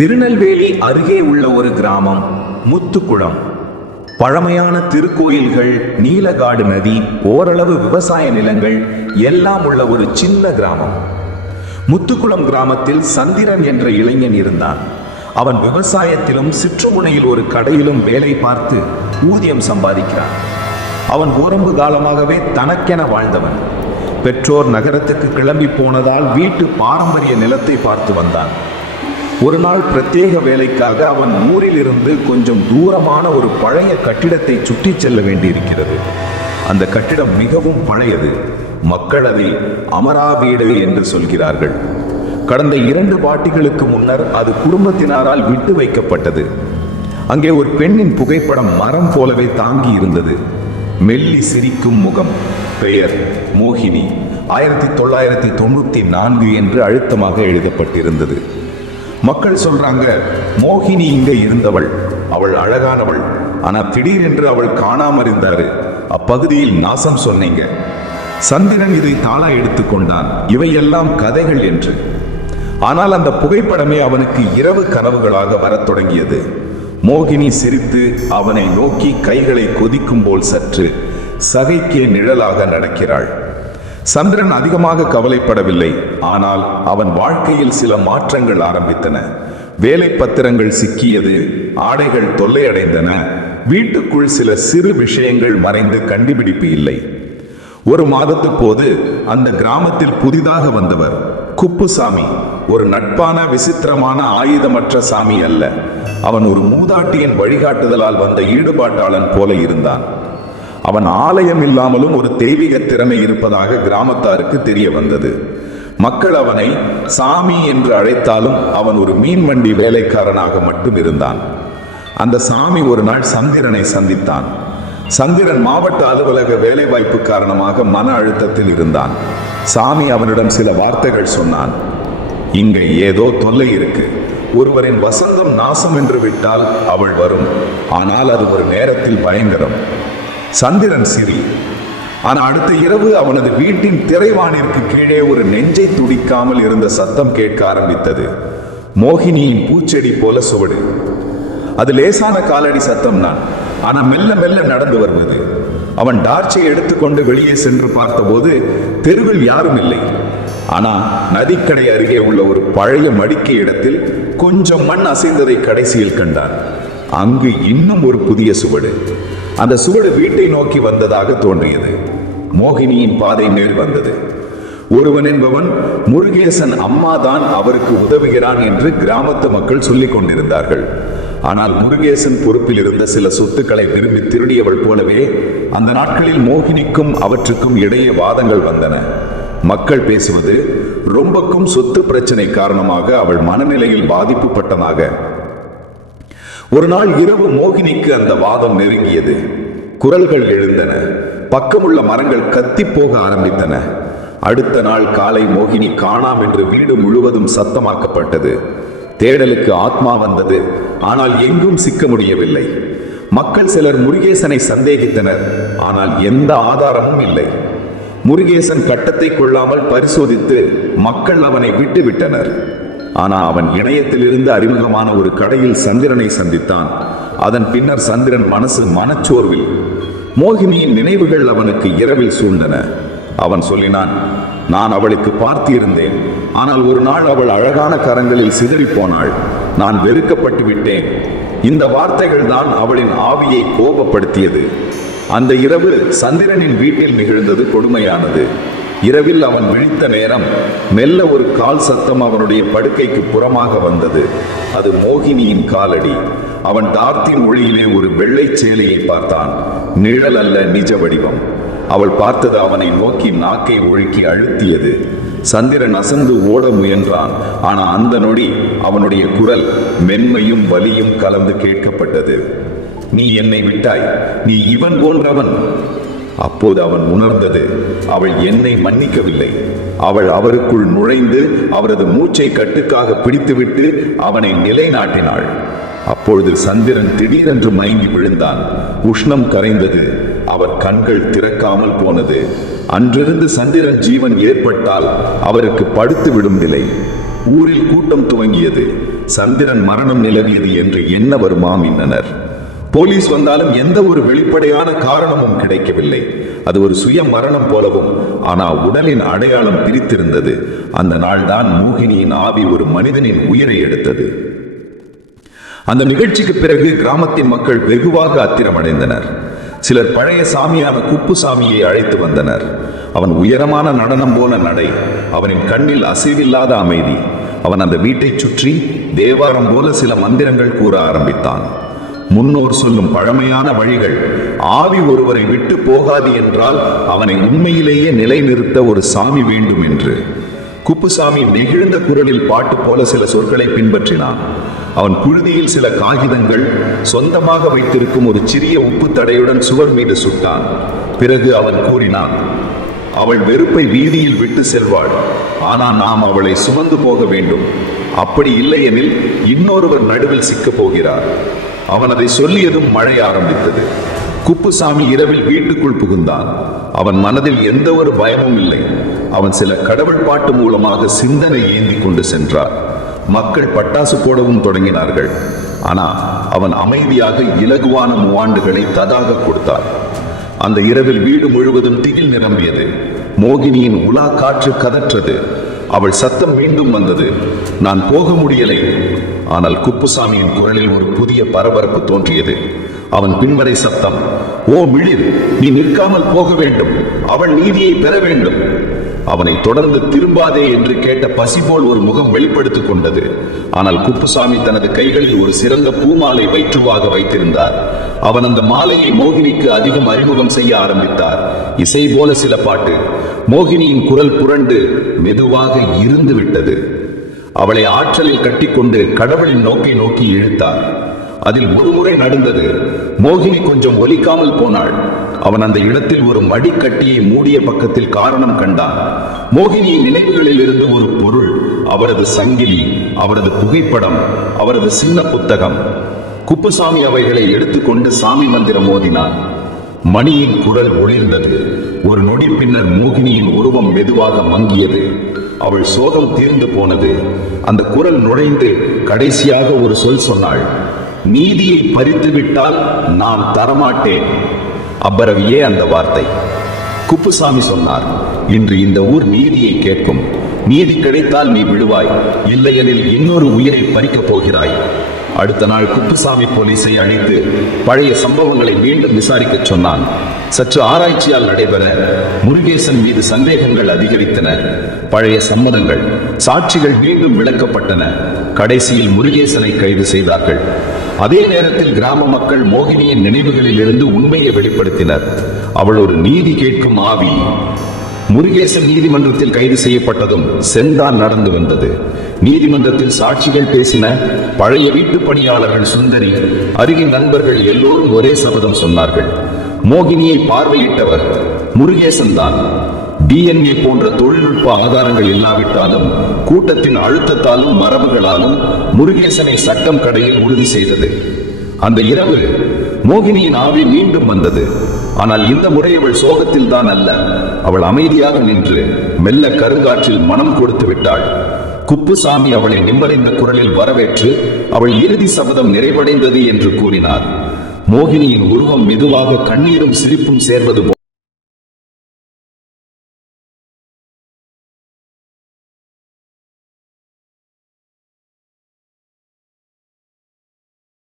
திருநெல்வேலி அருகே உள்ள ஒரு கிராமம் முத்துக்குளம். பழமையான திருக்கோயில்கள், நீலகாடு நதி, ஓரளவு விவசாய நிலங்கள் எல்லாம் உள்ள ஒரு சின்ன கிராமம். முத்துக்குளம் கிராமத்தில் சந்திரன் என்ற இளைஞன் இருந்தான். அவன் விவசாயத்திலும் சிற்றுமுனையில் ஒரு கடையிலும் வேலை பார்த்து ஊதியம் சம்பாதிக்கிறான். அவன் ஓரம்பு காலமாகவே தனக்கென வாழ்ந்தவன். பெற்றோர் நகரத்துக்கு கிளம்பி போனதால் வீட்டு பாரம்பரிய நிலத்தை பார்த்து வந்தான். ஒரு நாள் பிரத்யேக வேலைக்காக அவன் ஊரிலிருந்து கொஞ்சம் தூரமான ஒரு பழைய கட்டிடத்தை சுற்றி செல்ல வேண்டியிருக்கிறது. அந்த கட்டிடம் மிகவும் பழையது. மக்கள் அதை அமரா வீடு என்று சொல்கிறார்கள். கடந்த 2 பாட்டிகளுக்கு முன்னர் அது குடும்பத்தினரால் விட்டு வைக்கப்பட்டது. அங்கே ஒரு பெண்ணின் புகைப்படம் மரம் போலவே தாங்கி இருந்தது. மெல்லி சிரிக்கும் முகம். பெயர் மோகினி. 1994 என்று அழுத்தமாக எழுதப்பட்டிருந்தது. மக்கள் சொல்றாங்க, மோகினி இங்க இருந்தவள், அவள் அழகானவள், ஆனா திடீரென்று அவள் காணாம இருந்தாரு, அப்பகுதியில் நாசம் சொன்னீங்க. சந்திரன் இதை தாளா எடுத்துக்கொண்டான். இவையெல்லாம் கதைகள் என்று. ஆனால் அந்த புகைப்படமே அவனுக்கு இரவு கனவுகளாக வரத் தொடங்கியது. மோகினி சிரித்து அவனை நோக்கி கைகளை கொதிக்கும் போல் சற்று சகைக்கே நிழலாக நடக்கிறாள். சந்திரன் அதிகமாக கவலைப்படவில்லை. ஆனால் அவன் வாழ்க்கையில் சில மாற்றங்கள் ஆரம்பித்தன. வேலை பத்திரங்கள் சிக்கியது, ஆடைகள் தொல்லையடைந்தன, வீட்டுக்குள் சில சிறு விஷயங்கள் மறைந்து கண்டுபிடிப்பு இல்லை. ஒரு மாதத்து போது அந்த கிராமத்தில் புதிதாக வந்தவர் குப்புசாமி ஒரு நட்பான விசித்திரமான ஆயுதமற்ற சாமி அல்ல. அவன் ஒரு மூதாட்டியின் வழிகாட்டுதலால் வந்த ஈடுபாட்டாளன் போல இருந்தான். அவன் ஆலயம் இல்லாமலும் ஒரு தெய்வீக திறமை இருப்பதாக கிராமத்தாருக்கு தெரிய வந்தது. மக்கள் அவனை சாமி என்று அழைத்தாலும் அவன் ஒரு மீன் வண்டி வேலைக்காரனாக மட்டும் இருந்தான். அந்த சாமி ஒரு நாள் சந்திரனை சந்தித்தான். சந்திரன் மாவட்ட அலுவலக வேலைவாய்ப்பு காரணமாக மன அழுத்தத்தில் இருந்தான். சாமி அவனிடம் சில வார்த்தைகள் சொன்னான். இங்க ஏதோ தொல்லை இருக்கு. ஒருவரின் வசந்தம் நாசம் என்று விட்டால் அவள் வரும். ஆனால் அது ஒரு நேரத்தில் பயங்கரம். சந்திரன் சிரி. ஆனால் அடுத்த இரவு அவனது வீட்டின் திரைவானிற்கு கீழே ஒரு நெஞ்சை துடிக்காமல் இருந்த சத்தம் கேட்க ஆரம்பித்தது. மோகினியின் பூச்செடி போல சுவடு. அது லேசான காலடி சத்தம் தான், ஆனால் மெல்ல மெல்ல நடந்து வருவது. அவன் டார்ச்சை எடுத்துக்கொண்டு வெளியே சென்று பார்த்தபோது தெருவில் யாரும் இல்லை. ஆனால் நதிக்கடை அருகே உள்ள ஒரு பழைய மடிக்கை இடத்தில் கொஞ்சம் மண் அசைந்ததை கடைசியில் கண்டான். அங்கு இன்னும் ஒரு புதிய சுவடு. அந்த சுவடு வீட்டை நோக்கி வந்ததாக தோன்றியது. மோகினியின் பாதை மேல் வந்தது. ஒருவன் என்பவன் முருகேசன் அம்மா தான் அவருக்கு உதவுகிறான் என்று கிராமத்து மக்கள் சொல்லிக் கொண்டிருந்தார்கள். ஆனால் முருகேசன் பொறுப்பில் இருந்த சில சொத்துக்களை விரும்பி திருடியவள் போலவே அந்த நாட்களில் மோகினிக்கும் அவற்றுக்கும் இடையே வாதங்கள் வந்தன. மக்கள் பேசுவது ரொம்பக்கும் சொத்து பிரச்சனை காரணமாக அவள் மனநிலையில் பாதிப்புப்பட்டதாக. ஒரு நாள் இரவு மோகினிக்கு அந்த வாதம் நெருங்கியது. குரல்கள் எழுந்தன. பக்கமுள்ள மரங்கள் கத்தி போக ஆரம்பித்தன. அடுத்த நாள் காலை மோகினி காணாம் என்று வீடு முழுவதும் சத்தமாக்கப்பட்டது. தேடலுக்கு ஆத்மா வந்தது. ஆனால் எங்கும் சிக்க முடியவில்லை. மக்கள் சிலர் முருகேசனை சந்தேகித்தனர். ஆனால் எந்த ஆதாரமும் இல்லை. முருகேசன் கட்டத்தை கொள்ளாமல் பரிசோதித்து மக்கள் அவனை விட்டு விட்டனர். ஆனால் அவன் இணையத்திலிருந்து அறிமுகமான ஒரு கடையில் சந்திரனை சந்தித்தான். அதன் பின்னர் சந்திரன் மனச்சோர்வில். மோகினியின் நினைவுகள் அவனுக்கு இரவில் சூழ்ந்தன. அவன் சொல்லினான், நான் அவளுக்கு பார்த்திருந்தேன். ஆனால் ஒரு நாள் அவள் அழகான கரங்களில் சிதறி போனாள். நான் வெறுக்கப்பட்டு விட்டேன். இந்த வார்த்தைகள் தான் அவளின் ஆவியை கோபப்படுத்தியது. அந்த இரவு சந்திரனின் வீட்டில் நிகழ்ந்தது கொடுமையானது. இரவில் அவன் விழித்த நேரம் மெல்ல ஒரு கால் சத்தம் அவனுடைய படுக்கைக்கு புறமாக வந்தது. அது மோகினியின் காலடி. அவன் டார்த்தின் ஒளியிலே ஒரு வெள்ளை சேலையை பார்த்தான். நிழல் அல்ல, நிஜ வடிவம். அவள் பார்த்தது அவனை நோக்கி நாக்கை ஒழுக்கி அழுத்தியது. சந்திரன் அசந்து ஓட முயன்றான். ஆனால் அந்த நொடி அவனுடைய குரல் மென்மையும் வலியும் கலந்து கேட்கப்பட்டது. நீ என்னை விட்டாய். நீ இவன் போன்றவன். அப்போது அவன் உணர்ந்தது, அவள் என்னை மன்னிக்கவில்லை. அவள் அவருக்குள் நுழைந்து அவரது மூச்சை கட்டுக்காக பிடித்துவிட்டு அவனை நிலைநாட்டினாள். அப்பொழுது சந்திரன் திடீரென்று மயங்கி விழுந்தான். உஷ்ணம் கரைந்தது. அவர் கண்கள் திறக்காமல் போனது. அன்றிருந்து சந்திரன் ஜீவன் ஏற்பட்டால் அவருக்கு படுத்து விடும் நிலை. ஊரில் கூட்டம் துவங்கியது. சந்திரன் மரணம் நிலவியது என்று எண்ண வருமாம் என்னனர். போலீஸ் வந்தாலும் எந்த ஒரு வெளிப்படையான காரணமும் கிடைக்கவில்லை. அது ஒரு சுய மரணம் போலவும், ஆனால் உடலின் அடையாளம் பிரித்திருந்தது. அந்த நாள்தான் மோகினியின் ஆவி ஒரு மனிதனின் உயிரை எடுத்தது. அந்த நிகழ்ச்சிக்கு பிறகு கிராமத்தின் மக்கள் வெகுவாக ஆத்திரமடைந்தனர். சிலர் பழைய சாமியான குப்புசாமியை அழைத்து வந்தனர். அவன் உயரமான நடனம் போல நடை, அவனின் கண்ணில் அசைவில்லாத அமைதி. அவன் அந்த வீட்டைச் சுற்றி தேவாரம் போல சில மந்திரங்கள் கூற ஆரம்பித்தான். முன்னோர் சொல்லும் பழமையான வழிகள். ஆவி ஒருவரை விட்டு போகாது என்றால் அவனை உண்மையிலேயே நிலைநிறுத்த ஒரு சாமி வேண்டும் என்று. குப்புசாமி நெகிழ்ந்த குரலில் பாட்டு போல சில சொற்களை பின்பற்றினான். அவன் புழுதியில் சில காகிதங்கள், சொந்தமாக வைத்திருக்கும் ஒரு சிறிய உப்பு தடையுடன் சுவர் மீது சுட்டான். பிறகு அவன் கூறினான், அவள் வெறுப்பை வீதியில் விட்டு செல்வாள், ஆனால் நாம் அவளை சுமந்து போக வேண்டும். அப்படி இல்லையெனில் இன்னொருவர் நடுவில் சிக்கப் போகிறார். அவன் அதை சொல்லியதும் மழை ஆரம்பித்தது. குப்புசாமி இரவில் வீட்டுக்குள் புகுந்தான். அவன் மனதில் எந்த ஒரு பயமும் இல்லை. அவன் சில கடவுள் பாட்டு மூலமாக சிந்தனை ஏந்தி கொண்டு சென்றார். மக்கள் பட்டாசு போடவும் தொடங்கினார்கள். ஆனால் அவன் அமைதியாக இலகுவான மூவாண்டுகளை ததாக கொடுத்தார். அந்த இரவில் வீடு முழுவதும் திகில் நிரம்பியது. மோகினியின் உலா காற்று கதற்றது. அவள் சத்தம் மீண்டும் வந்தது, நான் போக முடியலை. ஆனால் குப்புசாமியின் குரலில் ஒரு புதிய பரபரப்பு தோன்றியது. அவன் பின்வரை சத்தம், ஓ மிளிர், நீ நிற்காமல் போக வேண்டும். அவள் நீதியை பெற வேண்டும். அவனை தொடர்ந்து திரும்பாதே என்று கேட்ட பசி போல் ஒரு முகம் வெளிப்படுத்திக் கொண்டது. ஆனால் குப்புசாமி தனது கைகளில் ஒரு சிறந்த பூமாலை வயிற்றுவாக வைத்திருந்தார். அவன் அந்த மாலையை மோகினிக்கு அதிகம் அறிமுகம் செய்ய ஆரம்பித்தார். இசை போல சில பாட்டு. மோகினியின் குரல் புரண்டு மெதுவாக இருந்து விட்டது. அவளை ஆற்றலில் கட்டிக்கொண்டு கடவுளின் நோக்கி நோக்கி இழுத்தார். அதில் ஒரு முறை நடந்தது. மோகினி கொஞ்சம் ஒலிக்காமல் போனாள். அவன் அந்த இடத்தில் ஒரு மடிக்கட்டியை மூடிய பக்கத்தில் காரணம் கண்டான். மோகினியின் நினைவுகளில் இருந்து ஒரு பொருள், அவரது சங்கிலி, அவரது புகைப்படம், அவரது சின்ன புத்தகம். குப்புசாமி அவைகளை எடுத்துக்கொண்டு சாமி மந்திரம் ஓதினான். மணியின் குரல் ஒளிர்ந்தது. ஒரு நொடி பின்னர் மோகினியின் உருவம் மெதுவாக மங்கியது. அவள் சோகம் தீர்ந்து போனது. அந்த குரல் நுழைந்து கடைசியாக ஒரு சொல் சொன்னாள், நீதியை பறித்து விட்டால் நான் தரமாட்டேன். அவ்வளவே அந்த வார்த்தை. குப்புசாமி சொன்னார், இன்று இந்த ஊர் நீதியை கேட்கும். நீதி கிடைத்தால் நீ விடுவாய், இல்லையெனில் இன்னொரு உயிரை பறிக்கப் போகிறாய். அடுத்த நாள் குப்புசாமி போலீஸை அழைத்து பழைய சம்பவங்களை மீண்டும் விசாரிக்க சொன்னான். சற்று ஆராய்ச்சியால் நடைபெற முருகேசன் மீது சந்தேகங்கள் அதிகரித்தன. பழைய சம்மதங்கள், சாட்சிகள் மீண்டும் விளக்கப்பட்டன. கடைசியில் முருகேசனை கைது செய்தார்கள். அதே நேரத்தில் கிராம மக்கள் மோகினியின் நினைவுகளில் இருந்து உண்மையை வெளிப்படுத்தினர். அவள் ஒரு நீதி கேட்கும் ஆவி. முருகேசன் நீதிமன்றத்தில் கைது செய்யப்பட்டதும் செந்தான் நடந்து வந்தது. நீதிமன்றத்தில் சாட்சிகள் பேசின. பழைய வீட்டு பணியாளர்கள் சுந்தரி, அருகின் நண்பர்கள் எல்லோரும் ஒரே சபதம் சொன்னார்கள். மோகினியை பார்வையிட்டவர் முருகேசன் தான். DNA போன்ற தொழில்நுட்ப ஆதாரங்கள் இல்லாவிட்டாலும் கூட்டத்தின் அழுத்தத்தாலும் மரபுகளாலும் முருகேசனை சட்டம் கடையில் உறுதி செய்தது. அந்த இரவு மோகினியின் ஆவி மீண்டும் வந்தது. ஆனால் இந்த முறை அவள் சோகத்தில் தான் அல்ல. அவள் அமைதியாக நின்று மெல்ல கருங்காற்றில் மனம் கொடுத்து விட்டாள். குப்புசாமி அவளை நிம்மறிந்த குரலில் வரவேற்று அவள் இறுதி சபதம் நிறைவடைந்தது என்று கூறினார். மோகினியின் உருவம் மெதுவாக கண்ணீரும் சிரிப்பும் சேர்வது